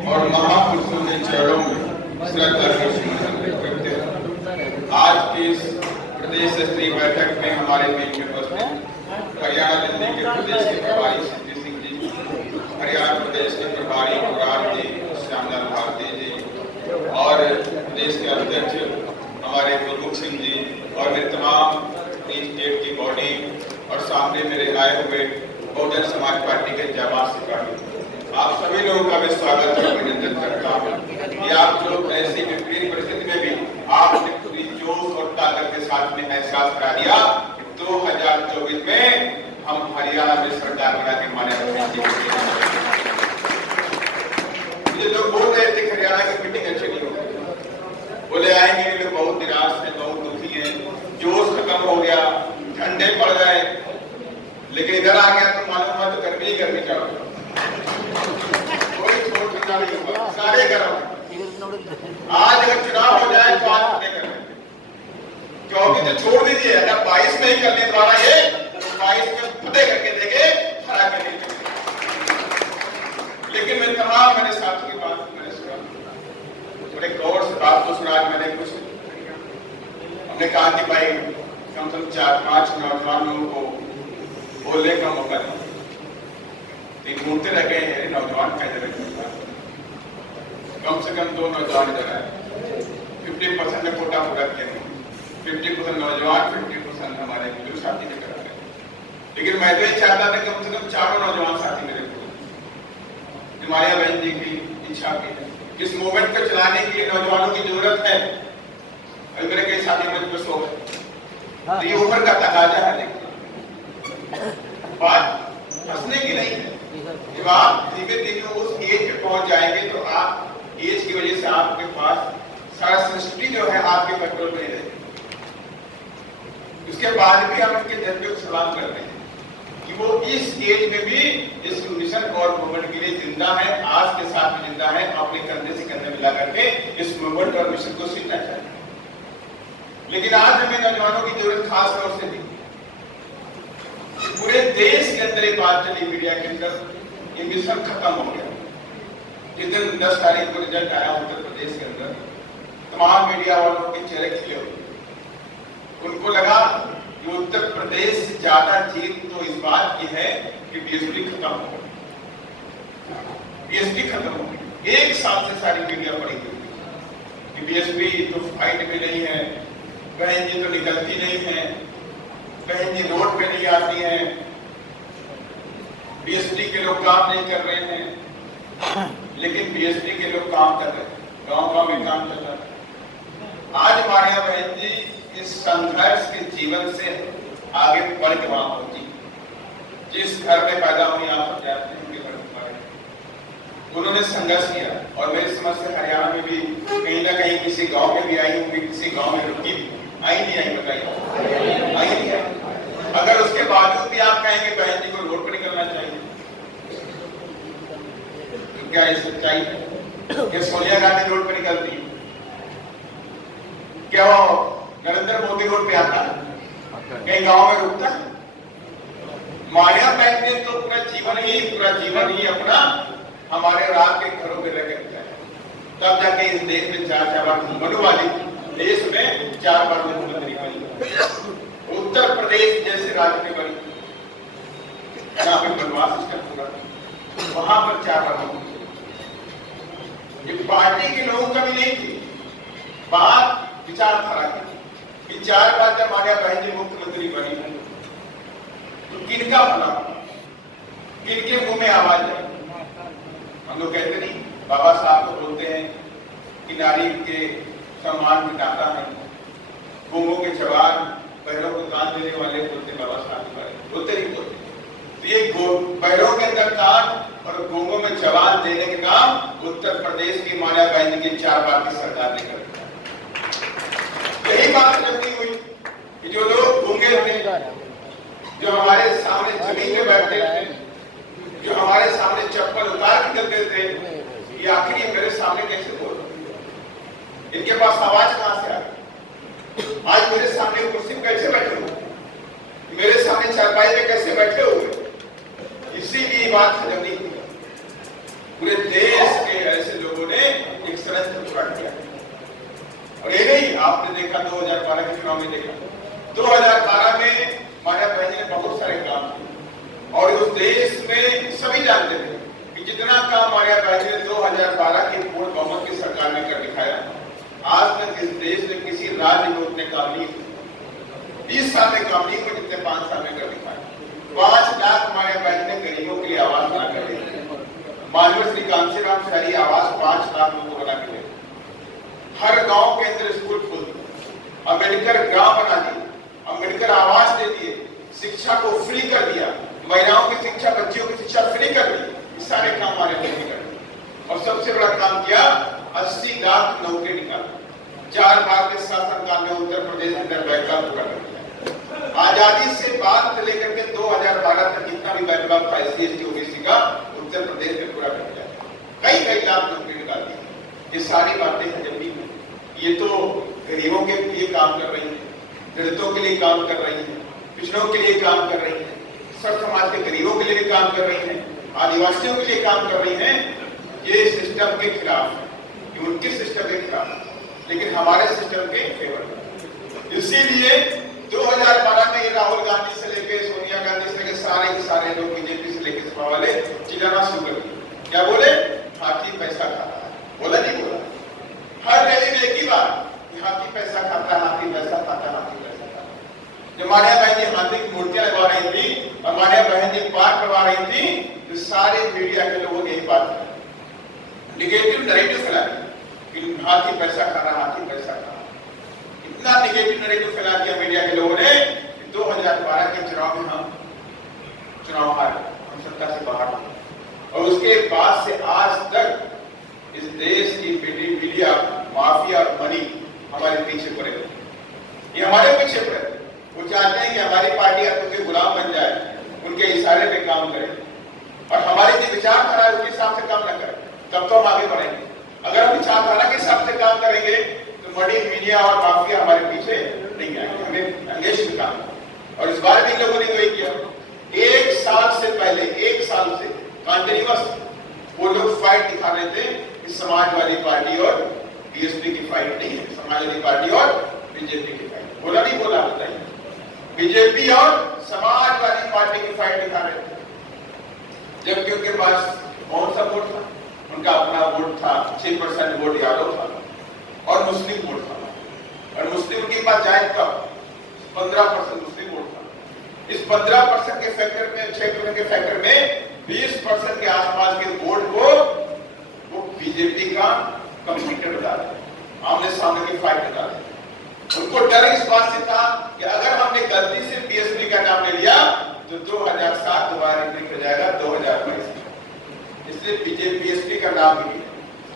और महापुरुषों के चरणों में श्रद्धा के सुमन करते हैं। आज की इस प्रदेश स्तरीय बैठक में हमारे बीच में उपस्थित हरियाणा दिल्ली के प्रदेश के प्रभारी सिद्धि सिंह जी, हरियाणा प्रदेश के प्रभारी मुरार जी, श्यामलाल भारती जी और प्रदेश के अध्यक्ष हमारे गुरमुख सिंह जी और मेरे तमाम स्टेट की बॉडी और सामने मेरे आए हुए बहुजन समाज पार्टी के जाबाज सिपाही, आप सभी लोगों का मैं स्वागत और अभिनंदन करता हूँ कि आप जो ऐसी विपरीत परिस्थिति में भी आपने पूरी जोश और ताकत के साथ में एहसास करा दिया कि 2024 में हम हरियाणा में सरकार बना के माने रखेंगे। मुझे लोग बोल रहे थे हरियाणा की मीटिंग अच्छी नहीं होगी, बोले आएंगे ये लोग बहुत निराश है, बहुत दुखी है, जोश खत्म हो गया, ठंडे पड़ गए, लेकिन इधर आ गया तो मालूम हुआ तो गर्मी ही गर्मी चल रही, कोई छोड़ ठंडा नहीं हुआ, सारे गर्म। आज अगर चुनाव हो जाए तो आज नहीं करने, क्योंकि तो छोड़ दीजिए, अगर 22 में ही करने द्वारा ये तो 22 में फतेह करके देंगे, हरा के नहीं देंगे। लेकिन मैं तमाम मेरे साथियों की बात मैंने सुना, बड़े गौर से बात को सुना, मैंने कुछ हमने कहा कि भाई कम से कम 4-5 नौजवान लोगों को बोलने का मौका नहीं, ढूंढते रह गए नौजवान का इधर कम से कम 2 नौजवान इधर आए, 50% में कोटा पूरा किया, 50% नौजवान, 50% हमारे जो साथी में करा गए। लेकिन मैं तो ये चाहता था कम से कम 4 नौजवान साथी मेरे को, हिमालय बहन जी की इच्छा की इस मूवमेंट को चलाने के लिए नौजवानों की जरूरत है। अभी मेरे कई साथी मुझ पर सो गए, ये उम्र का तकाजा है, बात हंसने की नहीं है। जब आप धीरे धीरे उस एज पे पहुंच जाएंगे तो आप एज की वजह से आपके पास सारा संस्कृति जो है आपके कंट्रोल में रहेगी। उसके बाद भी हम उनके जज्बे को सलाम करते हैं कि वो इस एज में भी इस मिशन और मूवमेंट के लिए जिंदा है, आज के साथ में जिंदा है, अपने कंधे से कंधे मिला करके इस मूवमेंट और मिशन को सीखना चाहिए। लेकिन आज हमें नौजवानों की जरूरत खास तौर से थी। पूरे देश के अंदर एक बात चली मीडिया के अंदर, ये मिशन खत्म हो गया। जिस दिन 10 तारीख को रिजल्ट आया उत्तर प्रदेश के अंदर, तमाम मीडिया वालों के चेहरे खिले हुए, उनको लगा कि उत्तर प्रदेश से ज्यादा जीत तो इस बात की है कि बीएसपी खत्म हो गई, बीएसपी खत्म हो गई। 1 साल से सारी मीडिया पड़ी हुई कि बीएसपी तो फाइट में नहीं है, बहन जी तो निकलती नहीं है, बहन जी रोड पे नहीं आती हैं, बीएसपी के लोग काम नहीं कर रहे हैं। लेकिन बीएसपी के लोग काम कर रहे हैं, गांव-गांव में काम चल रहा है। आज हमारे बहन जी इस संघर्ष के जीवन से आगे बढ़ के वहां पहुंची। जिस घर में पैदा हुई, आप सब जानते हैं, उनके घर में उन्होंने संघर्ष किया और मेरी समझ से हरियाणा में भी कहीं ना कहीं किसी गांव में भी आई होंगी, किसी गांव में रुकी भी, आई नहीं आई, बताइए, आई नहीं आई। अगर उसके बावजूद भी आप कहेंगे बहन जी को रोड पर निकलना चाहिए, तो क्या ये सच्चाई है? क्या सोनिया गांधी रोड पर निकलती है? क्या वो नरेंद्र मोदी रोड पे आता है? कहीं गांव में रुकता है? माया बहन ने तो पूरा जीवन ही अपना हमारे और आपके घरों में रह के है, तब जाके इस देश में 4 बार मनुवादी देश में 4 बार मुख्यमंत्री बनी, उत्तर प्रदेश जैसे राज्य में बनी, यहाँ पे बनवास सिस्टम पूरा, वहां पर 4 बार मुख्यमंत्री। ये पार्टी के लोगों का भी नहीं थी बात, विचारधारा की कि 4 बार जब माया बहन जी मुख्यमंत्री बनी तो किनका भला, किनके मुंह में आवाज है? हम लोग कहते नहीं, बाबा साहब तो बोलते हैं कि नारी के सम्मान मिटाता है, गूंगों के जवान, बहरों को दान देने वाले बोलते बाबा साहब बोलते नहीं बोलते। तो ये बहरों के अंदर दान और गूंगों में जवान देने के काम उत्तर प्रदेश की माया बहन की 4 बार की सरकार ने कर दिया। यही बात जल्दी हुई कि जो लोग गूंगे थे, जो हमारे सामने जमीन में बैठते थे, जो हमारे सामने चप्पल उतार के चलते थे, ये आखिर ये मेरे सामने कैसे बोल रहे? इनके पास आवाज कहां से आ गई? आज मेरे सामने कुर्सी पे कैसे बैठे हुए, मेरे सामने चारपाई पे कैसे बैठे हुए? इसीलिए बात हजम नहीं हुई। पूरे देश के ऐसे देखा, 2012 के चुनाव में देखा। 2012 में माया बहन ने बहुत सारे काम किए और उस देश में सभी जानते थे कि जितना काम माया बहन ने 2012 की पूर्ण बहुमत की सरकार ने कर दिखाया, आज तक इस देश में किसी राज्य में उतने काम नहीं हुए। 20 साल में काम नहीं हुए जितने 5 साल में कर दिखाया। 5 लाख माया बहन ने गरीबों के लिए आवास बना कर दी। मानव श्री कांशीराम शहरी आवास 5 लाख लोगों को बना के दे। हर गांव के अंदर स्कूल खोल दिए, अम्बेडकर ग्राम बना दिए, अम्बेडकर आवास दे दिए, शिक्षा को फ्री कर दिया, महिलाओं की शिक्षा, बच्चियों की शिक्षा फ्री कर दी। ये सारे काम हमारे मोदी कर दिए। और सबसे बड़ा काम किया, 80 लाख नौकरी निकाली। 4 बार के शासनकाल में उत्तर प्रदेश के अंदर बैकलॉग पूरा कर दिया। आजादी से बाद से लेकर के 2012 तक जितना भी बैकलॉग था SC ST OBC का, उत्तर प्रदेश में पूरा कर दिया। कई लाख नौकरी निकाल दी। ये सारी बातें हैं जब भी ये तो गरीबों के लिए काम कर रही है, दलितों के लिए काम कर रही है, पिछड़ों के लिए काम कर रही है, सब समाज के गरीबों के लिए भी काम कर रही है, आदिवासियों के लिए काम कर रही है। ये सिस्टम के खिलाफ है, ये उनके सिस्टम के खिलाफ है, लेकिन हमारे सिस्टम के फेवर में। इसीलिए 2012 में राहुल गांधी से लेकर सोनिया गांधी से लेकर सारे लोग बीजेपी से लेकर सपा वाले चिल्लाना शुरू कर दिए। क्या बोले? हाथी पैसा खा रहा है। बोला नहीं बोला? हर रैली में एक ही बात, हाथी पैसा खाता है, हाथी पैसा खाता है, हाथी पैसा खाता है। जब मारिया बहन जी हाथी की मूर्तियां लगवा रही थी और मारिया बहन जी पार्क करवा रही थी, तो सारे मीडिया के लोगों ने यही बात की, निगेटिव नैरेटिव फैला कि हाथी पैसा खा रहा, हाथी पैसा खा रहा। इतना निगेटिव नैरेटिव फैला दिया मीडिया के लोगों ने। 2012 के चुनाव में हम चुनाव हारे, हम सत्ता से बाहर हो, और उसके बाद से आज तक इस देश की मीडिया माफिया और मनी हमारे पीछे पड़े, ये हमारे पीछे पड़े। वो चाहते हैं कि हमारी पार्टी उनके गुलाम बन जाए, उनके इशारे पे काम करे और हमारी जो विचारधारा है उसके हिसाब से काम न करे, तब तो हम आगे बढ़ेंगे। अगर हम विचारधारा के हिसाब से काम करेंगे तो बड़ी मीडिया और माफिया हमारे पीछे नहीं आएंगे, हमें अंगेज में काम। और इस बार भी लोगों ने वही किया। 1 साल से पहले, 1 साल से कंटिन्यूअस वो लोग फाइट दिखा रहे थे कि समाजवादी पार्टी और बीएसपी की फाइट नहीं है, समाजवादी पार्टी और बीजेपी की फाइट। बोला नहीं बोला? बताइए। बीजेपी और समाजवादी पार्टी की फाइट दिखा रहे थे, जबकि उनके पास कौन सा वोट था? उनका अपना वोट था, 6% वोट यादव था और मुस्लिम वोट था। और मुस्लिम के पास जाए कब? 15% मुस्लिम वोट था। इस 15% के फैक्टर में, 6% के फैक्टर में 20% के आसपास के वोट को वो बीजेपी का कंप्यूटर बता रहे, आमने सामने की फाइट बता रहे। उनको डर इस बात से था कि अगर हमने गलती से बीएसपी का नाम ले लिया तो 2007 दोबारा रिपीट हो जाएगा 2022। इसलिए बीएसपी का नाम भी लिया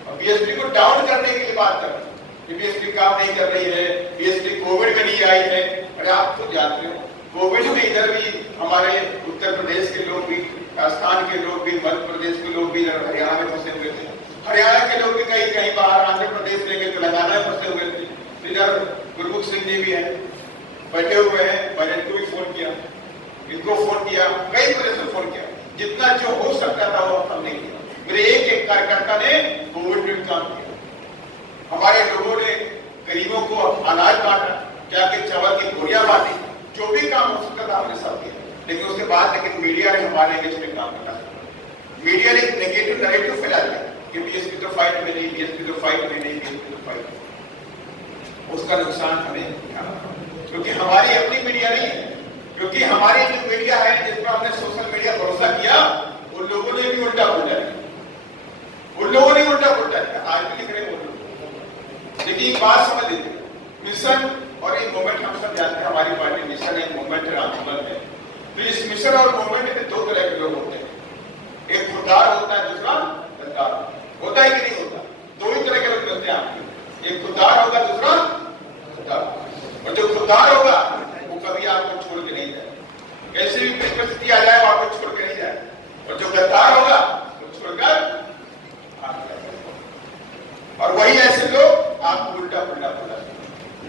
और बीएसपी को डाउन करने के लिए बात कर रहे हैं। बीएसपी काम नहीं कर रही है, बीएसपी कोविड में नहीं आई है। अरे आप तो जानते हो कोविड में इधर भी हमारे उत्तर प्रदेश के लोग भी, राजस्थान के लोग भी, मध्य प्रदेश के लोग भी इधर हरियाणा में फंसे हुए थे। हरियाणा के लोग भी कहीं बाहर, आंध्र प्रदेश में गए, तेलंगाना में फंसे हुए थे। इधर गुरमुख सिंह जी भी हैं, बैठे हुए हैं। मैंने इनको भी फोन किया, इनको फोन किया, कई तरह से फोन किया, जितना जो हो सकता था वो हमने किया। मेरे एक कार्यकर्ता ने कोविड में काम किया। हमारे लोगों ने गरीबों को अनाज बांटा, जाके चावल की बोरियां बांटी, जो भी काम हो सकता था हमने सब किया। लेकिन उसके बाद मीडिया ने हमारे अगेंस्ट में काम किया। मीडिया ने एक नेगेटिव नैरेटिव फैला दिया कि बीएसपी तो फाइट में नहीं, बीएसपी तो फाइट में नहीं, बीएसपी तो फाइट में। उसका नुकसान हमें उठाना, क्योंकि हमारी अपनी मीडिया नहीं है। क्योंकि हमारी जो मीडिया है, जिस पर हमने सोशल मीडिया भरोसा किया, उन लोगों ने भी उल्टा बोला है, उन लोगों ने उल्टा बोला है। आज भी लिख रहे हैं। लेकिन बात समझ लीजिए, मिशन और एक मूवमेंट हम सब जानते हैं। हमारी पार्टी मिशन है, मूवमेंट है, आंदोलन है। तो इस मिशन और मूवमेंट में 2 तरह के लोग होते हैं, एक खुददार होता है, दूसरा गद्दार होता है कि नहीं होता? 2 ही तरह के लोग होते हैं आपके, एक खुददार होगा, दूसरा गद्दार। और जो खुददार होगा वो कभी आपको छोड़ के नहीं जाए, ऐसी भी परिस्थिति आ जाए वो आपको छोड़ के नहीं जाए। और जो गद्दार होगा वो छोड़कर और वही ऐसे लोग आपको उल्टा पुल्टा बोला,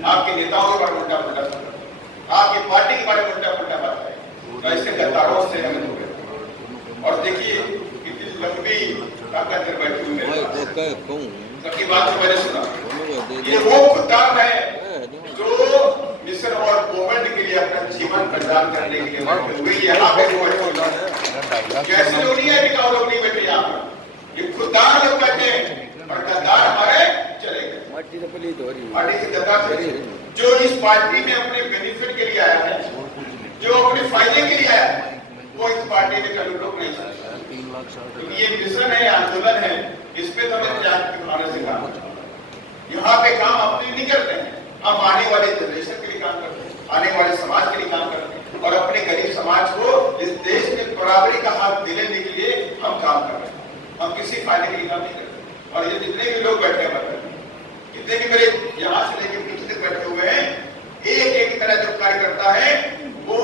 आपके नेताओं के बारे में उल्टा पुल्टा बोला, आपकी पार्टी के बारे में उल्टा पुल्टा बात है। तो ऐसे गद्दारों से हम लोग, और देखिए कितनी लंबी ताकत कर बैठी हुई है। सबकी बात तो मैंने सुना। ये वो खुददार है जो मिशन और मूवमेंट के लिए अपना जीवन बलिदान करने के लिए बैठे हुए यहाँ पे कैसे लोग नहीं है, टिकाऊ लोग नहीं बैठे यहाँ पर, ये खुददार लोग बैठे और गद्दार हमारे चले गए। पार्टी से गद्दार चले गए। जो इस पार्टी में अपने बेनिफिट के लिए आया है, जो अपने फायदे के लिए आया है, वो इस पार्टी में कभी रुक नहीं सकता। तो ये मिशन है, आंदोलन है, इस पे तो हमें त्याग के भावना से काम करना है। यहाँ पे काम अपने नहीं करते हैं, हम आने वाले जनरेशन के लिए काम करते हैं, आने वाले समाज के लिए काम करते हैं और अपने गरीब समाज को इस देश में बराबरी का हक दिलाने के लिए हम काम कर रहे हैं। हम किसी फायदे के लिए काम नहीं करते। और ये जितने भी लोग बैठे हैं, जितने भी मेरे यहाँ से लेकर पीछे तक बैठे हुए हैं, एक एक तरह जो कार्यकर्ता है वो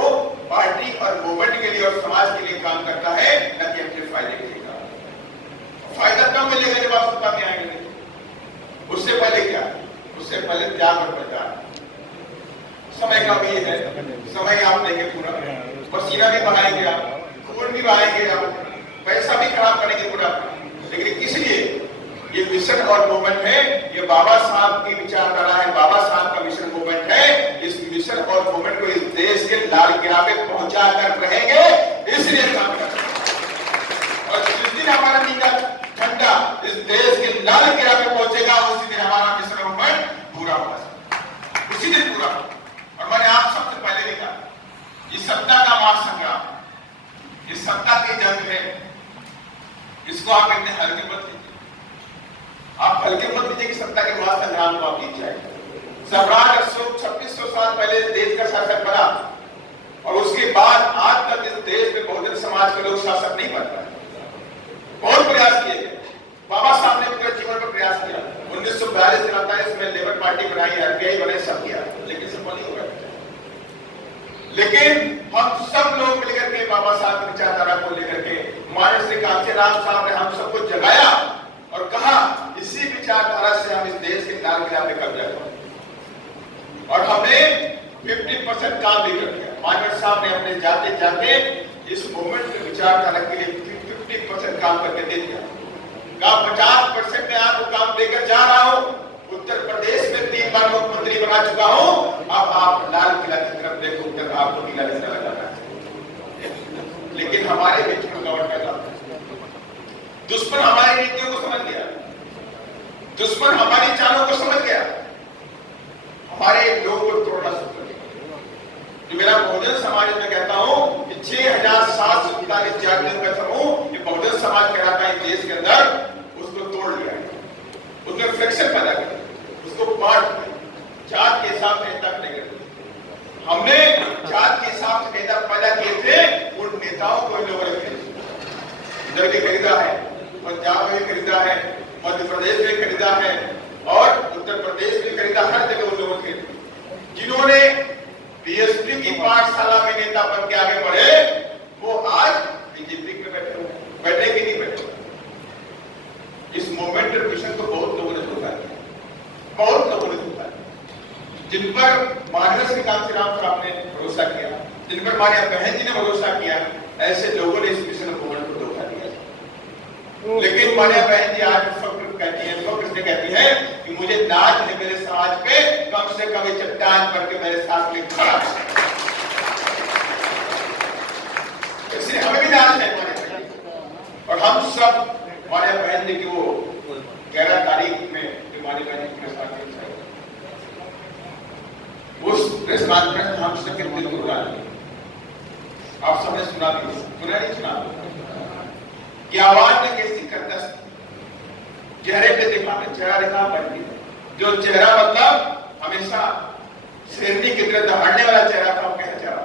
पार्टी और मूवमेंट के लिए और समाज के लिए काम करता है, न कि अपने फायदे के लिए काम। फायदा कब मिलेगा जब आप सत्ता में आएंगे, उससे पहले क्या, उससे पहले त्याग और बलिदान। समय का भी है, समय आप देंगे पूरा, पसीना भी बहाएंगे आप, खून भी बहाएंगे आप, पैसा भी खराब करेंगे पूरा, लेकिन किस लिए? ये मिशन और मूवमेंट है, ये बाबा साहब की विचारधारा है, बाबा साहब का मिशन मूवमेंट है। इस मिशन और मूवमेंट को इस देश के लाल किला पे पहुंचा कर रहेंगे, इसलिए काम कर रहे हैं। और जिस दिन हमारा नीला झंडा इस देश के लाल किला पे पहुंचेगा, उसी दिन हमारा मिशन मूवमेंट पूरा होगा, उसी दिन पूरा। और मैंने आप सबसे पहले भी कहा, ये सत्ता का महासंग्राम, ये सत्ता की जंग है, इसको आप इतने हल्के मत लीजिए। आप हल्के मत लीजिए कि सत्ता के महासंग्राम को आप जीत जाएंगे। सम्राट अशोक 2600 साल पहले इस देश का शासक बना और उसके बाद आज तक इस देश में बहुजन समाज के लोग शासक नहीं बन पाए। बहुत प्रयास किए गए, बाबा साहब ने पूरे जीवन पर प्रयास किया। 1942-43 में लेबर पार्टी बनाई, आरपीआई बने, सब किया, लेकिन सफल नहीं हुआ। लेकिन हम सब लोग मिलकर के बाबा साहब की विचारधारा को लेकर के माननीय श्री कांशीराम साहब ने हम सबको जगाया और कहा इसी विचारधारा से हम इस देश के लाल किला पे कब्जा करें। और हमने 50% काम भी कर दिया। माननीय साहब ने अपने जाते जाते इस मूवमेंट के विचारधारा के लिए 50% काम करके दे दिया। 50% में आपको काम देकर जा रहा हूं। उत्तर प्रदेश में 3 बार मुख्यमंत्री बना चुका हूं। अब आप लाल किला की तरफ देखो, उत्तर आपको किला नजर आ जाना है। लेकिन हमारे बीच में रुकावट पैदा, दुश्मन हमारी नीतियों को समझ गया, दुश्मन हमारी चालों को समझ गया, हमारे लोगों को तोड़ना शुरू कर दिया। तो मेरा बहुजन समाज में कहता हूं कि 6749 जातियों का समूह ये बहुजन समाज कहलाता है देश के अंदर, उसको तोड़ लिया है, उसमें फ्रैक्शन पैदा किया, उसको बांट दिया, जात के हिसाब से नेता नहीं करते। हमने जात के हिसाब से नेता पैदा किए थे, उन नेताओं को इन लोगों ने इधर भी खरीदा है, पंजाब में खरीदा है, मध्य प्रदेश में खरीदा है और उत्तर प्रदेश में खरीदा, हर जगह उन लोगों ने जिन्होंने बीएसपी की पाठशाला में नेता बन के आगे बढ़े, वो आज बीजेपी में बैठे हुए, बैठे कि नहीं बैठे। इस मूवमेंट मिशन को बहुत लोगों ने धोखा किया, बहुत लोगों ने धोखा किया, जिन पर माननीय श्री कांशीराम साहब ने भरोसा किया, जिन पर माननीय बहन जी ने भरोसा किया, ऐसे लोगों ने इस मिशन मूवमेंट को धोखा दिया। लेकिन माननीय बहन जी आज फक्र कहती है, फक्र से कहती है कि मुझे नाज है मेरे समाज पे, कम से कम चट्टान पर के मेरे साथ में खड़ा है। इसलिए हमें भी नाज है और हम सब माननीय बहन जी की वो 11 तारीख में जो माननीय बहन जी के साथ उस प्रेस कॉन्फ्रेंस हम सबके दिल को रुला दिया। आप सबने सुना भी, सुना नहीं सुना कि आवाज में कैसी करकश, चेहरे पे दिखाने, चेहरा दिखा बनती, जो चेहरा मतलब हमेशा शेरनी की तरह दहाड़ने वाला चेहरा था, वो कैसा चेहरा,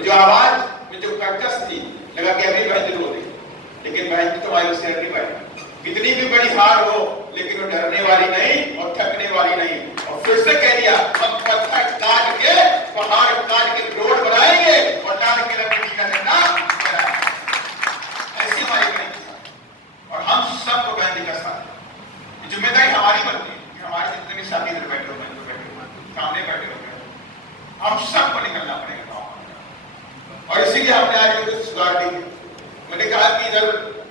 जो आवाज में जो करकश थी, लगा कि अभी बहन जी रो रही, लेकिन बहन जी तुम्हारी शेरनी बहन, कितनी भी बड़ी हार हो लेकिन वो डरने वाली नहीं और थकने वाली नहीं। और फिर से कह दिया, हम पत्थर काट के, पहाड़ काट के रोड बनाएंगे और लाल किला पे नीला झंडा फहराएंगे। ऐसी हमारी करेंगे और हम सबको बहन जी का साथ, जिम्मेदारी हमारी बनती है कि हमारे जितने भी साथी इधर बैठे हुए, सामने बैठे हुए, हम सबको निकलना पड़ेगा गाँव। और इसीलिए हमने आज सुधार दी। मैंने कहा कि इधर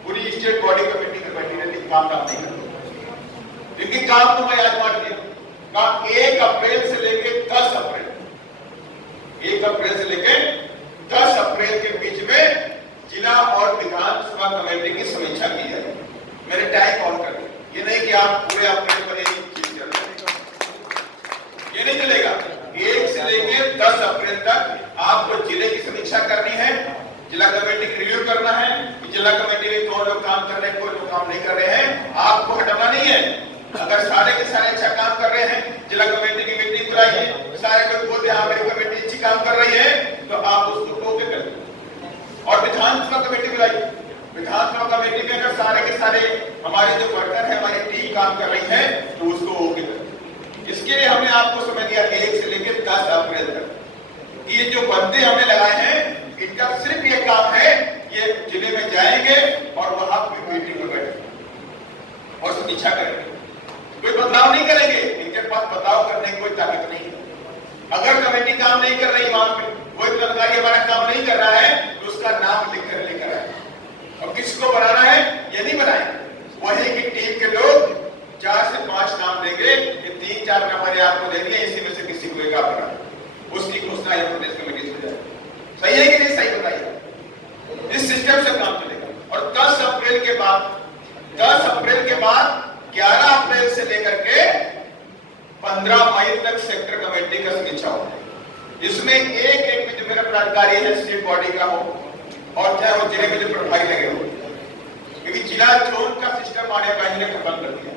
पूरी स्टेट बॉडी कमेटी कर बैठी रहती, काम नहीं करती, लेकिन काम तो मैं आज बांट दिया। काम 1 अप्रैल से लेकर 10 अप्रैल 1 अप्रैल से लेकर 10 अप्रैल के बीच में जिला और विधानसभा कमेटी की समीक्षा की जाए। मैंने टाइम ऑन कर दिया। ये नहीं कि आप पूरे अप्रैल पर एक चीज कर रहे, ये नहीं चलेगा। 1 से लेकर 10 अप्रैल तक आपको जिले की समीक्षा करनी है, जिला कमेटी की रिव्यू करना है कि जिला कमेटी में कौन लोग काम कर रहे हैं, कौन लोग काम नहीं कर रहे हैं। आपको हटाना नहीं है। अगर सारे के सारे अच्छा काम कर रहे हैं, जिला कमेटी की मीटिंग बुलाइए, सारे लोग बोलते हैं हमारी कमेटी अच्छी काम कर रही है, तो आप उसको टोके कर दीजिए। और विधानसभा कमेटी बुलाइए। विधानसभा कमेटी में अगर सारे के सारे हमारे जो वर्कर है, हमारी टीम काम कर रही है, तो उसको ओके कर दीजिए। इसके लिए हमने आपको समय दिया 1 से लेकर 10 अप्रैल तक। ये जो बंदे हमने लगाए हैं, इनका सिर्फ ये काम है, ये जिले में जाएंगे और वहां पर मीटिंग में बैठेंगे और समीक्षा करेंगे। कोई बदलाव नहीं करेंगे, इनके पास बदलाव करने की कोई ताकत नहीं है। अगर कमेटी काम नहीं कर रही, वहां पे कोई कर्मचारी हमारा काम नहीं कर रहा है, तो उसका नाम लिखकर लेकर आए। और किसको बनाना है, ये नहीं बनाएंगे। वही की टीम के लोग 4 से 5 नाम देंगे, ये 3-4 नाम हमारे आपको देंगे, इसी में से किसी को एक आप बना, उसकी घोषणा यह प्रदेश कमेटी से जाए। सही है कि नहीं सही बताइए। इस सिस्टम से काम चलेगा। और 10 अप्रैल के बाद 11 अप्रैल से लेकर के 15 मई तक सेक्टर कमेटी का समीक्षा होगा। इसमें एक जो मेरा पदाधिकारी है स्टेट बॉडी का हो और चाहे वो जिले में जो प्रभारी लगे हो, क्योंकि जिला जोन का सिस्टम आने पहले खत्म कर दिया।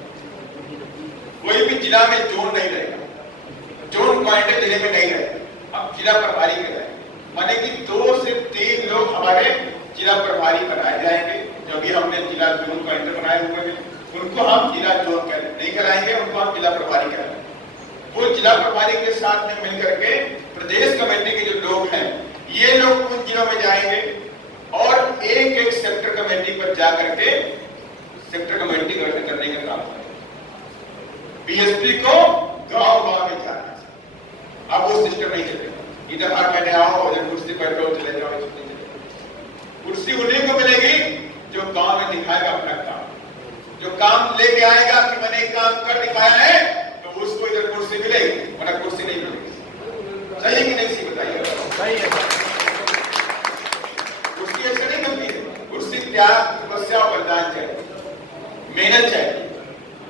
कोई भी जिला में जोन नहीं रहेगा, जोन कमांडर जिले में नहीं रहेगा, अब जिला प्रभारी के रहेगा। माने कि 2 से 3 लोग हमारे जिला प्रभारी बनाए जाएंगे। जो भी हमने जिला जोन कमांडर बनाए हुए हैं, उनको हम जिला जोन नहीं कराएंगे, उनको हम जिला प्रभारी कराएंगे। वो जिला प्रभारी के साथ में मिलकर के प्रदेश कमेटी के जो लोग हैं, ये लोग उन जिलों में जाएंगे और एक सेक्टर कमेटी पर जाकर के सेक्टर कमेटी गठन करने का काम करेंगे। बीएसपी को गांव-गांव में जाना है। अब वो सिस्टम नहीं चलेगा, इधर आ बैठे आओ, उधर कुर्सी बैठो, चले जाओ। कुर्सी उन्हीं को मिलेगी जो गांव में दिखाएगा अपना काम, जो काम लेके आएगा कि मैंने काम कर दिखाया है, तो उसको इधर कुर्सी मिलेगी, वरना कुर्सी नहीं मिलेगी। सही है कि नहीं सही बताइए? सही है। कुर्सी ऐसे नहीं मिलती है। कुर्सी त्याग, तपस्या और बलिदान चाहिए, मेहनत चाहिए,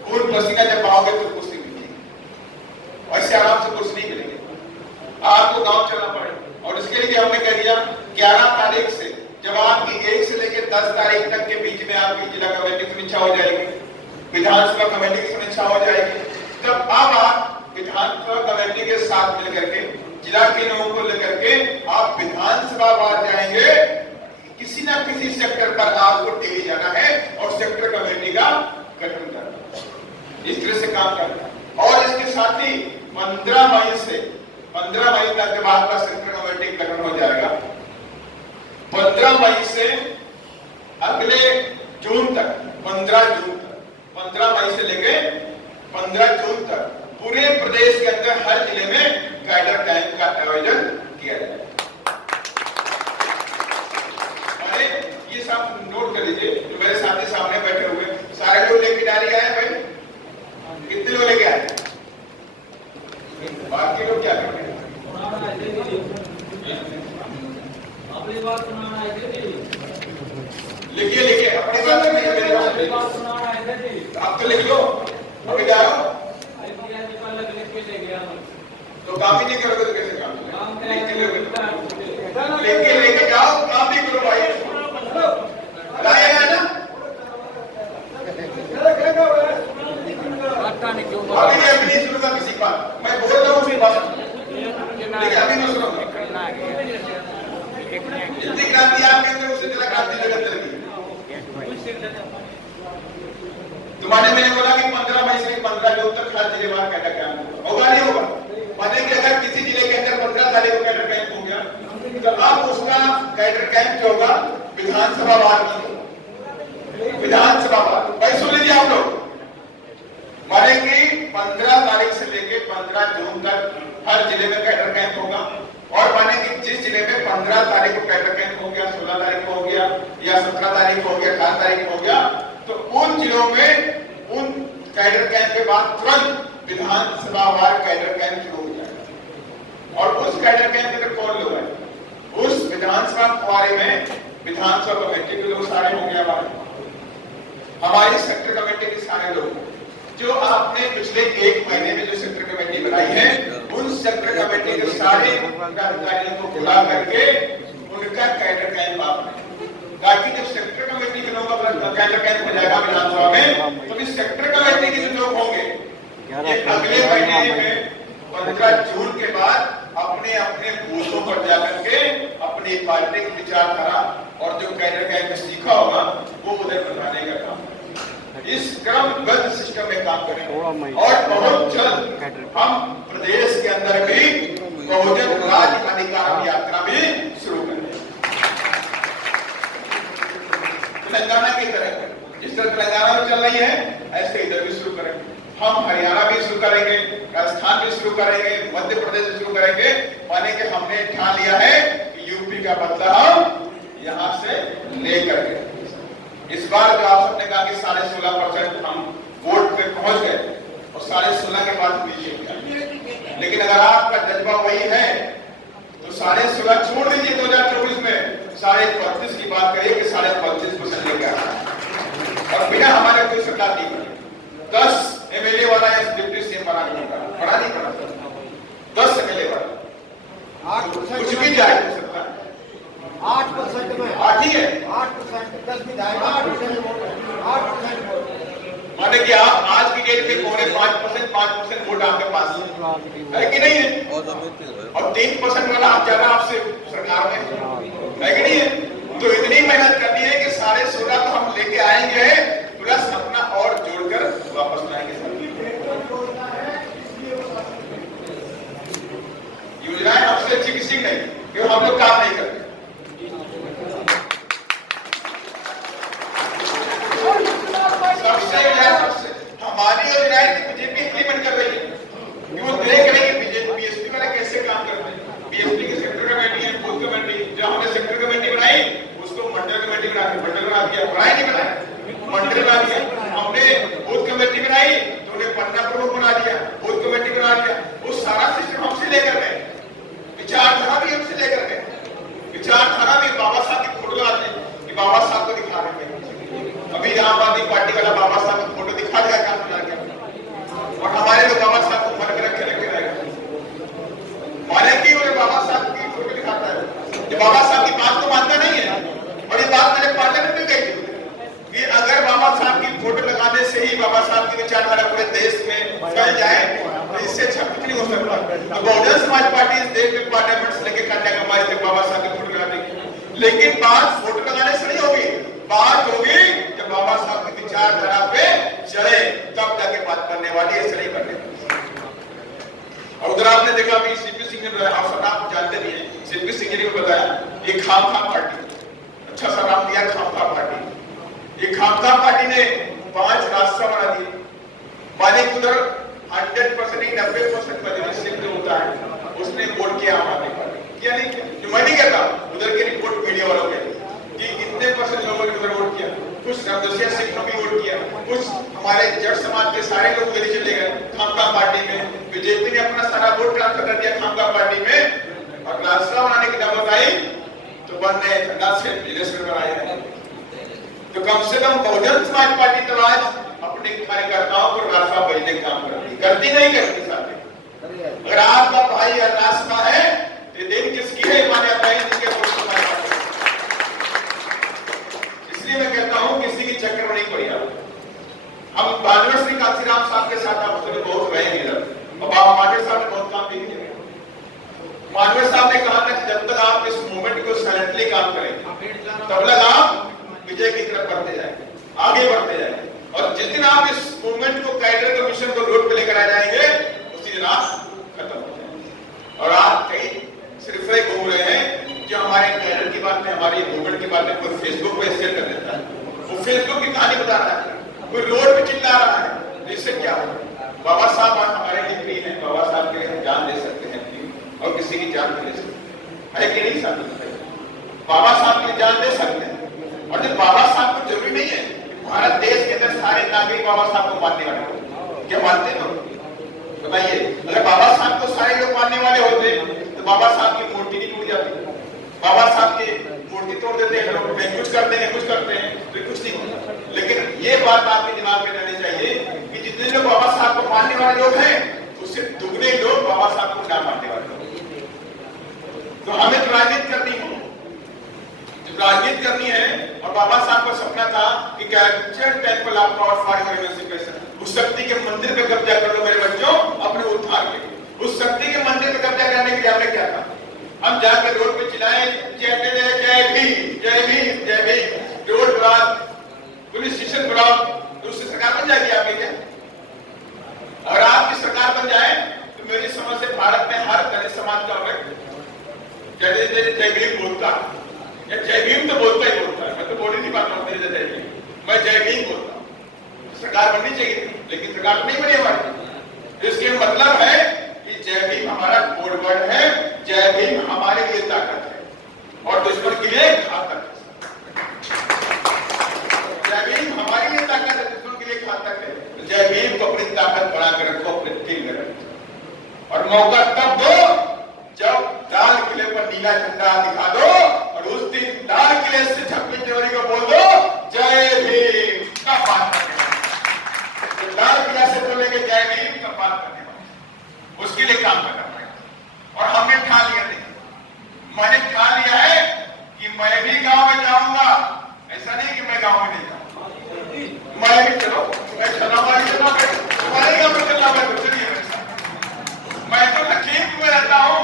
खून पसीना जब पाओगे तो कुर्सी मिलेगी। ऐसे आराम से कुर्सी नहीं मिलेगी, आपको गांव चलना पड़ेगा। और इसके लिए हमने कह दिया 11 तारीख से, जब आपकी 1 से लेकर 10 तारीख तक के बीच में आपकी जिला कमेटी की समीक्षा हो जाएगी, विधानसभा कमेटी की समीक्षा हो जाएगी, तब अब आप विधानसभा कमेटी के साथ मिलकर के जिला के लोगों को लेकर के आप विधानसभा वार जाएंगे। किसी ना किसी सेक्टर पर आपको टीवी जाना है और सेक्टर कमेटी का गठन करना है। इस तरह से काम करना है। और इसके साथ ही 15 मई तक जब आपका सेक्टर कमेटी गठन हो जाएगा, 15 मई से अगले जून तक, 15 मई से लेके 15 जून तक पूरे प्रदेश के अंदर हर जिले में कैडर कैंप का आयोजन किया जाएगा। अरे ये सब नोट कर लीजिए, जो मेरे साथी सामने बैठे हुए सारे लोग लेके डायरी आए भाई, कितने लोग लेके आए? बाकी लोग क्या कर रहे हैं? अपनी बात सुनाना है जी। लिखिए अपनी बात सुनिए, मेरी बात सुनाना है जी। आप तो लिख लो। अभी क्या हो? तो काम ही नहीं करोगे तो कैसे काम लेके जाओ, काम भी करो भाई। लाएगा ना अभी नहीं सुनूंगा किसी बात, मैं बोल रहा हूँ उसकी बात, लेकिन अभी नहीं सुनूंगा। जितनी क्रांति आपके अंदर उससे ज्यादा क्रांति जगत चलेगी। तुम्हारे मैंने बोला कि 15 मई से 15 जून तक हर जिले में कैडर कैंप होगा, नहीं होगा? माने कि अगर किसी जिले के अंदर 15 तारीख को कैडर कैंप हो गया, तो अब उसका कैडर कैंप जो होगा विधानसभा वार नहीं, विधानसभा वार। भाई सुन लीजिए आप लोग, माने कि 15 तारीख से लेके 15 जून तक हर जिले में कैडर कैंप होगा। और माने कि जिस जिले में 15 तारीख को कैडर कैंप हो गया, 16 तारीख को हो गया, या 17 तारीख को हो गया, 18 तारीख को हो गया, तो उन जिलों में उन कैडर कैंप के बाद तुरंत विधानसभा वार कैडर कैंप शुरू हो जाएगा। और उस कैडर के अंदर कौन लोग हैं? उस विधानसभा कुआरे में विधानसभा कमेटी के लोग सारे हो गए, हमारी सेक्टर कमेटी के सारे लोग जो आपने पिछले 1 महीने में जो सेक्टर कमेटी बनाई है, उन सेक्टर कमेटी के सारे अधिकारियों को बुला करके उनका कैडर कैंप आपने, ताकि जब सेक्टर कमेटी के लोग अपना कैडर कैंप हो जाएगा विधानसभा में, तो इस सेक्टर कमेटी के जो लोग होंगे ये अगले महीने में 15 जून के बाद अपने अपने बूथों पर जाकर के अपनी पार्टी की विचारधारा और जो कैडर कैंप सीखा होगा वो उधर बताने का काम, इस क्रमबद्ध सिस्टम में काम करेंगे। और बहुत जल्द हम प्रदेश के अंदर भी बहुजन राज्य अधिकार यात्रा भी शुरू करेंगे, तेलंगाना की तरह। जिस तरह तेलंगाना में चल रही है ऐसे इधर भी शुरू करेंगे। हम हरियाणा भी शुरू करेंगे, राजस्थान भी शुरू करेंगे, मध्य प्रदेश भी शुरू करेंगे। माने कि हमने ठान लिया है कि यूपी का बदला हम यहाँ से लेकर के, इस बार जो आप सबने कहा कि 16.5% हम वोट पे पहुंच गए और 16.5 के बाद बीजेपी, लेकिन अगर आपका जज्बा वही है तो 16.5 छोड़ दीजिए 2024 में 35.5 की बात करिए कि 35.5% लेके आना और बिना हमारे कोई सरकार नहीं बनी। 10 एमएलए वाला या डिप्टी सीएम बना नहीं पड़ा 10 एमएलए वाला कुछ भी जाए सरकार 8% में 8 ही है 8%, 10 विधायक 8% माने कि आप आज की डेट में कोने 5% वोट आपके पास है कि नहीं है, और 3% वाला आप ज्यादा आपसे सरकार में है कि नहीं है। तो इतनी मेहनत करनी है कि 16.5 तो हम लेके आएंगे, प्लस अपना और जोड़कर वापस लाएंगे। योजनाएं हमसे अच्छी किसी की नहीं, क्योंकि हम लोग काम नहीं करते। सबसे हमारी योजनाएं बीजेपी इंप्लीमेंट कर रही है, वो देख रही है बीएसपी वाले कैसे काम करते हैं। बीएसपी की सेक्टर कमेटी है, बूथ कमेटी, जो हमने सेक्टर कमेटी बनाई उसको मंडल कमेटी बना दिया, बनाई नहीं बनाया मंडल बना दिया। हमने बूथ कमेटी बनाई तो उन्हें पन्ना प्रमुख बना दिया, बूथ कमेटी बना दिया। वो सारा सिस्टम हमसे लेकर गए, विचारधारा भी हमसे लेकर गए। विचारधारा भी बाबा साहब की फोटो लाते हैं कि बाबा साहब को दिखा देते हैं। अभी आम आदमी पार्टी वाला बाबा साहब की फोटो दिखा देगा काम बना के, और हमारे लोग बाबा साहब को मन में रखे रहेगा, माने कि उन्हें बाबा साहब की फोटो दिखाता है। जो बाबा साहब की बात को मानता नहीं है, और ये बात मैंने पार्लियामेंट में कही थी कि अगर बाबा साहब की फोटो लगाने से ही बाबा साहब की विचारधारा पूरे देश में फैल जाए तो इससे अच्छा कुछ नहीं हो सकता। तो बहुजन समाज पार्टी इस देश में पार्लियामेंट से लेकर कन्याकुमारी तक बाबा साहब की फोटो लगा देगी, लेकिन बात फोटो लगाने से नहीं होगी, बात होगी जब बाबा साहब की विचारधारा पे चले तब जाके बात करने वाली, ऐसे नहीं करने। और उधर आपने देखा अभी सीपी सिंह ने, आप जानते नहीं है, सीपी सिंह ने बताया ये खामखा पार्टी, अच्छा सा नाम दिया खामखा पार्टी। ये खामखा पार्टी ने 5 रास्ता बना दिए, माने उधर 100% नहीं 90% मजलिस सिंह जो होता है उसने वोट किया आम आदमी पार्टी, किया नहीं किया, जो मैं नहीं कहता, उधर की रिपोर्ट मीडिया वालों ने कि कितने % लोगों ने उधर वोट किया। कुछ नवदसिया सिंह ने भी वोट किया, कुछ हमारे जट समाज के सारे लोग उधर चले गए खामखा पार्टी में। बीजेपी ने अपना सारा वोट ट्रांसफर कर दिया खामखा पार्टी में, और रास्ता बनाने की नौबत आई तो बनने ठंडा से बिजनेस में बनाए। तो कम से कम बहुजन समाज पार्टी तो आज अपने कार्यकर्ताओं को रास्ता भेजने का काम करती नहीं करती साथ। अगर आपका भाई रास्ता है तो दिन किसकी है, माने भाई जिसके इसलिए मैं कहता हूं किसी की चक्कर में नहीं पड़ी। हम बानवे श्री कांसीराम साहब के साथ आप बहुत रहे हैं इधर, और बाबा मानवे साहब ने बहुत काम भी किया। मानवे साहब ने कहा था कि जब तक आप इस मूवमेंट को साइलेंटली काम करेंगे तब तक आप विजय की तरफ बढ़ते जाएंगे, आगे बढ़ते जाएंगे, और जिस दिन आप इस मूवमेंट को कैडर के मिशन को रोड पे लेकर आ जाएंगे उसी दिन आप खत्म हो जाएंगे। और आप कई सिलसिले घूम रहे हैं जो हमारे कैडर की बात में, हमारी मूवमेंट की बात में कोई फेसबुक पे शेयर कर देता है, वो फेसबुक की कहानी बता रहा है, कोई रोड पे चिल्ला रहा है, इससे क्या होगा? बाबा साहब हमारे लिए प्रिय हैं, बाबा साहब के लिए हम जान दे सकते हैं और किसी की जान दे सकते हैं कि नहीं साहब? बाबा साहब की जान दे सकते हैं। और जब बाबा साहब को जरूरी नहीं है भारत देश के अंदर सारे नागरिक बाबा साहब को मानने वाले, क्या मानते हैं? बताइए, अगर बाबा साहब को सारे लोग मानने वाले होते बाबा साहब की मूर्ति नहीं टूट जाती? बाबा साहब की मूर्ति तोड़ देते हैं लोग, कुछ करते हैं तो कुछ नहीं होता। लेकिन ये बात आपके दिमाग में रहनी चाहिए कि जितने लोग बाबा साहब को मानने वाले लोग हैं, उससे दुगने लोग बाबा साहब को ना मानने वाले लोग। तो हमें तो राजनीति करनी है, राजनीति करनी है। और बाबा साहब का सपना था कि capture temple of God for emancipation, उस शक्ति के मंदिर पे कब्जा कर लो मेरे बच्चों अपने उद्धार के लिए। उस शक्ति के मंदिर पे कब्जा करने के लिए हमने क्या था? हम जाकर रोड पे चिल्लाए जय भीम जय भीम जय Bhim, road block, police station block, तो उससे सरकार बन जाएगी आपकी क्या? अगर आपकी सरकार बन जाए तो मेरी समझ से भारत में हर दलित समाज का जय भीम बोलता है, जय भीम तो बोलता ही बोलता है। मैं तो बोल ही नहीं पाता हूँ जय भीम, मैं जय भीम बोलता हूँ। सरकार बननी चाहिए लेकिन सरकार नहीं बनी हमारी। इसके मतलब है कि जय भीम हमारा कोड वर्ड है, जय भीम हमारे लिए ताकत है और दुश्मन के लिए घातक है। जय भीम हमारे लिए ताकत है, दुश्मन के लिए घातक है। तो जय भीम को अपनी ताकत बढ़ाकर रखो, अपने दिल में रखो और मौका तब दो जब लाल किले पर नीला झंडा दिखा दो और उस दिन लाल किले से 26 जनवरी को बोल दो जय भीम का बात करने, लाल किला से बोलेंगे जय भीम का बात करने, उसके लिए काम करना पड़ेगा। और हमने ठान लिया नहीं, मैंने ठान लिया है कि मैं भी गांव में जाऊंगा। ऐसा नहीं कि मैं गांव में नहीं जाऊंगा, मैं भी चलो, मैं चलाऊंगा, तुम्हारे गांव में चलना मैं चलिए मेरे साथ। मैं तो लखीमपुर में रहता हूं,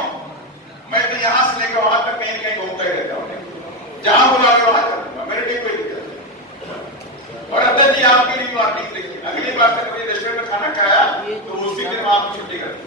मैं तो यहां से लेकर वहां तक कहीं कहीं घूमता ही रहता हूं, जहां बुलाओगे वहां चलूंगा, मेरे लिए कोई दिक्कत नहीं। और अध्यक्ष जी आपके लिए वार्निंग देखिए, अगली बार से कोई रेस्टोरेंट में खाना खाया तो उसी दिन आपको छुट्टी कर दी।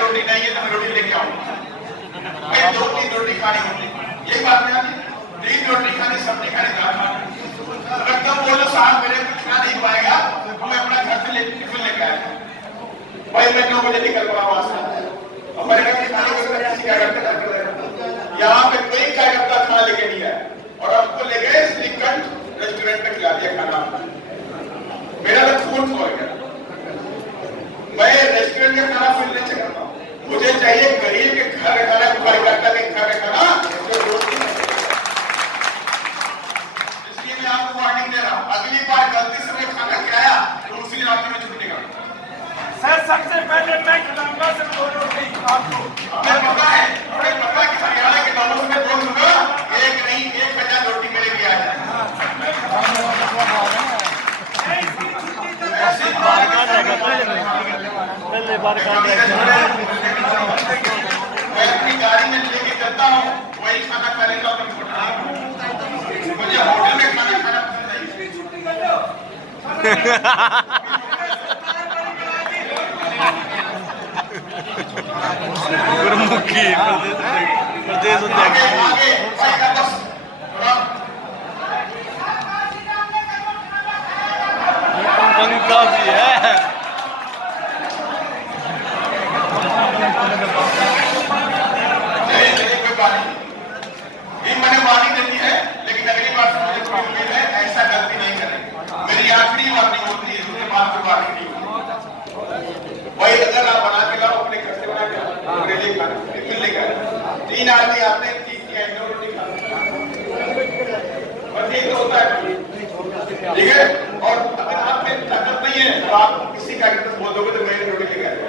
रोटी नहीं है तो मैं रोटी लेके आऊंगा, मैं 2-3 रोटी खानी होती, यही बात नहीं आती। 3 रोटी खानी, सब्जी खानी, दाल खानी। अगर तुम बोलो साहब मेरे कुछ खा नहीं पाएगा तो मैं अपना घर से टिफिन लेके आया भाई, मैं 9 बजे निकल पड़ा वहां से और मैंने कहा किसी कार्यकर्ता यहाँ पे कोई कार्यकर्ता खाना लेके नहीं आया और हमको ले गए श्रीकंठ रेस्टोरेंट में खिला दिया खाना। मेरा तो खून खो गया। मैं रेस्टोरेंट में खाना फिर नहीं चलाता, मुझे चाहिए गरीब के घर खाना, कार्यकर्ता के घर खाना तो रोटी। इसलिए मैं आपको वार्निंग दे रहा हूं, अगली बार गलती से मैं खाना खिलाया तो उसी रात में छुट्टी का। सर सबसे पहले मैं खिलाऊंगा सिर्फ 2 रोटी आपको। हमें पता है कि हरियाणा के लोगों में बोल दूंगा एक नहीं 1000 रोटी मेरे लिए आ जाए। मैं अपनी गाड़ी में लेके चलता हूँ, वही खाना खा लेता हूँ। मुझे होटल में खाना खाना पसंद नहीं। गुरुमुखी प्रदेश पंकज जी है। मैंने वार्निंग देती है लेकिन अगली बार से मुझे थोड़ी उम्मीद है ऐसा गलती नहीं करें। मेरी आखिरी वार्निंग होती है, उसके बाद कोई वार्निंग नहीं होती। वही अगर आप बना के लाओ, अपने घर से बना के लाओ, अपने लिए खाना टिफिन लेकर 3 आदमी आते हैं, 3 रोटी खाते, बस यही तो होता है, ठीक है। और अगर आप में ताकत नहीं है तो आप किसी कार्यक्रम बोल दोगे तो मेरी रोटी लेकर आएगा।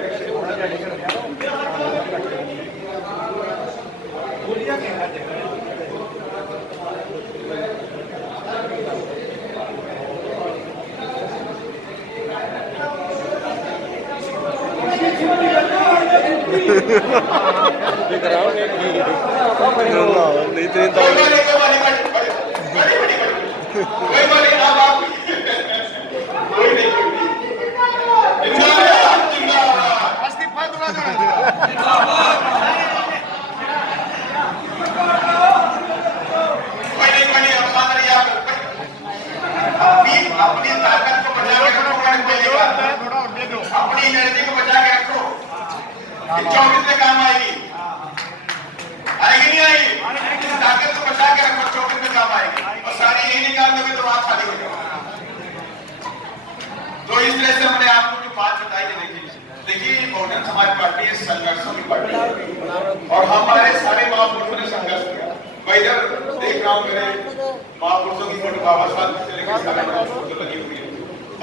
अपनी ताकत को बचा के रखो, अपनी एनर्जी को बचा के रखो। ये 24 में काम आएगी, आएगी नहीं आएगी? इस ताकत को बचा के रखो, 24 में काम आएगी। और सारी यही निकाल दोगे तो बात खाली हो जाएगी। तो इस तरह से हमने आपको जो बात बताई है, देखिए बहुजन समाज पार्टी है संघर्षों की पार्टी है और हमारे सारे महापुरुषों ने संघर्ष किया। मैं इधर देख रहा हूँ मेरे महापुरुषों की फोटो बाबा साहब से लेकर सारे फोटो लगी हुई है।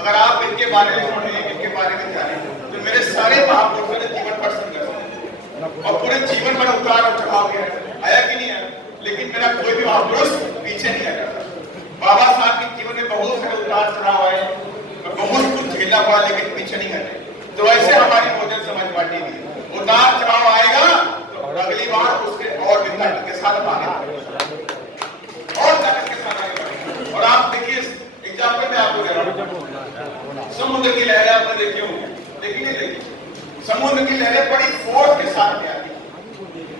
अगर आप इनके बारे में पढ़ें, इनके बारे में जानें तो मेरे सारे महापुरुषों ने जीवन पर संघर्ष किया और पूरे जीवन पर उतार और चढ़ाव गया, आया कि नहीं आया? लेकिन मेरा कोई भी महापुरुष पीछे नहीं आया। बाबा साहब के जीवन में बहुत सारे उतार चढ़ाव आए, बहुत कुछ झेलना पड़ा, लेकिन पीछे नहीं हटे। तो ऐसे हमारी बहुजन समाज पार्टी की उतार चढ़ाव आएगा तो अगली बार उसके और भी ताकत के साथ आगे और ताकत के साथ आगे बढ़ेंगे। और आप देखिए एग्जाम्पल में आपको दे रहा हूं, समुद्र की लहरें आपने देखी होंगी, देखी नहीं देखी? समुद्र की लहरें बड़ी फोर्स के साथ में आती है।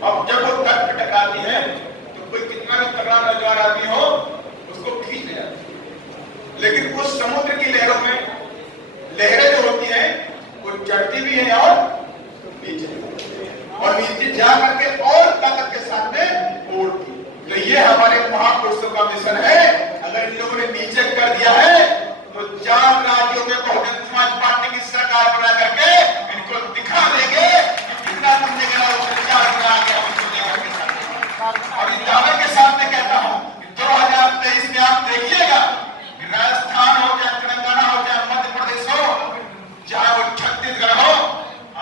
अब जब वो तट पे टकराती है तो कोई कितना भी तगड़ा नौजवान आदमी हो उसको खींच ले जाती है। लेकिन उस समुद्र की लहरों में लहरें जो होती हैं वो चढ़ती भी है और नीचे जा करके और ताकत के साथ में उड़ती। तो ये हमारे महापुरुषों का मिशन है। अगर इन लोगों ने नीचे कर दिया है तो 4 राज्यों में बहुजन समाज पार्टी की सरकार बना करके इनको दिखा देंगे कि कितना तुमने करा उससे 4 गुना आगे हम लेकर के साथ। और इस दावे के साथ मैं कहता हूं 2023 में आप देखिएगा कि राजस्थान हो चाहे तेलंगाना हो चाहे मध्य प्रदेश हो चाहे वो छत्तीसगढ़ हो,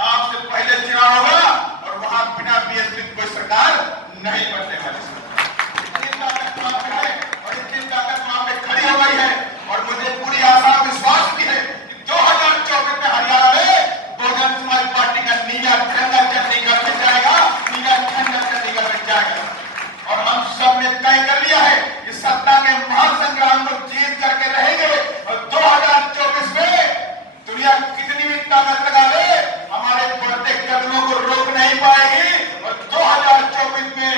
आपसे पहले चुनाव होगा और वहां बिना बीएसपी की कोई सरकार नहीं बनने वाली। इतनी ताकत वहां पे है और इतनी ताकत वहां पे खड़ी हो गई है और मुझे पूरी आशा और विश्वास भी है कि 2024 में हरियाणा में बहुजन समाज पार्टी का नीला झंडा चंडीगढ़ में जाएगा, नीला झंडा चंडीगढ़ में जाएगा। और हम सब ने तय कर लिया है कि सत्ता के महासंग्राम को जीत करके रहेंगे और 2024 में दुनिया कितनी भी ताकत लगा ले हमारे बढ़ते कदमों को रोक नहीं पाएगी। और 2024 में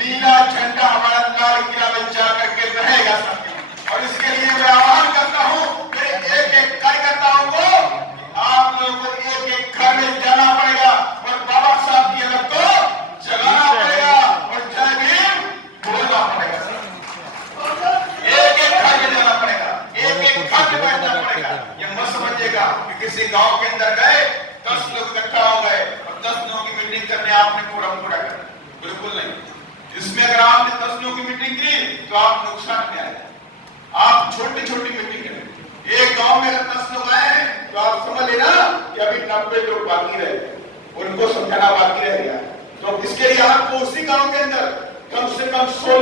नीला झंडा हमारा लाल किला में जाकर के रहेगा साथियों। और इसके लिए मैं आह्वान करता हूं मेरे एक-एक कार्यकर्ताओं को, आप लोगों को एक-एक घर में जाना पड़ेगा और बाबा साहब की अलग को जगाना पड़ेगा और जय भीम बोलना पड़ेगा। एक-एक घर में जाना पड़ेगा, एक-एक घर में बैठना पड़ेगा। ये मत समझिएगा कि किसी गांव के अंदर गए 10 लोग इकट्ठा हो गए और 10 लोगों की मीटिंग करने आपने पूरा करना, बिल्कुल नहीं। इसमें अगर आपने 10 लोगों की मीटिंग की तो आप नुकसान में आएगा। आप छोटी छोटी मीटिंग करें। एक गांव में अगर 10 लोग आए हैं तो आप समझ लेना कि अभी 90 लोग बाकी रहे, उनको समझाना बाकी रह गया। तो इसके लिए आपको उसी गांव के अंदर कम से कम 16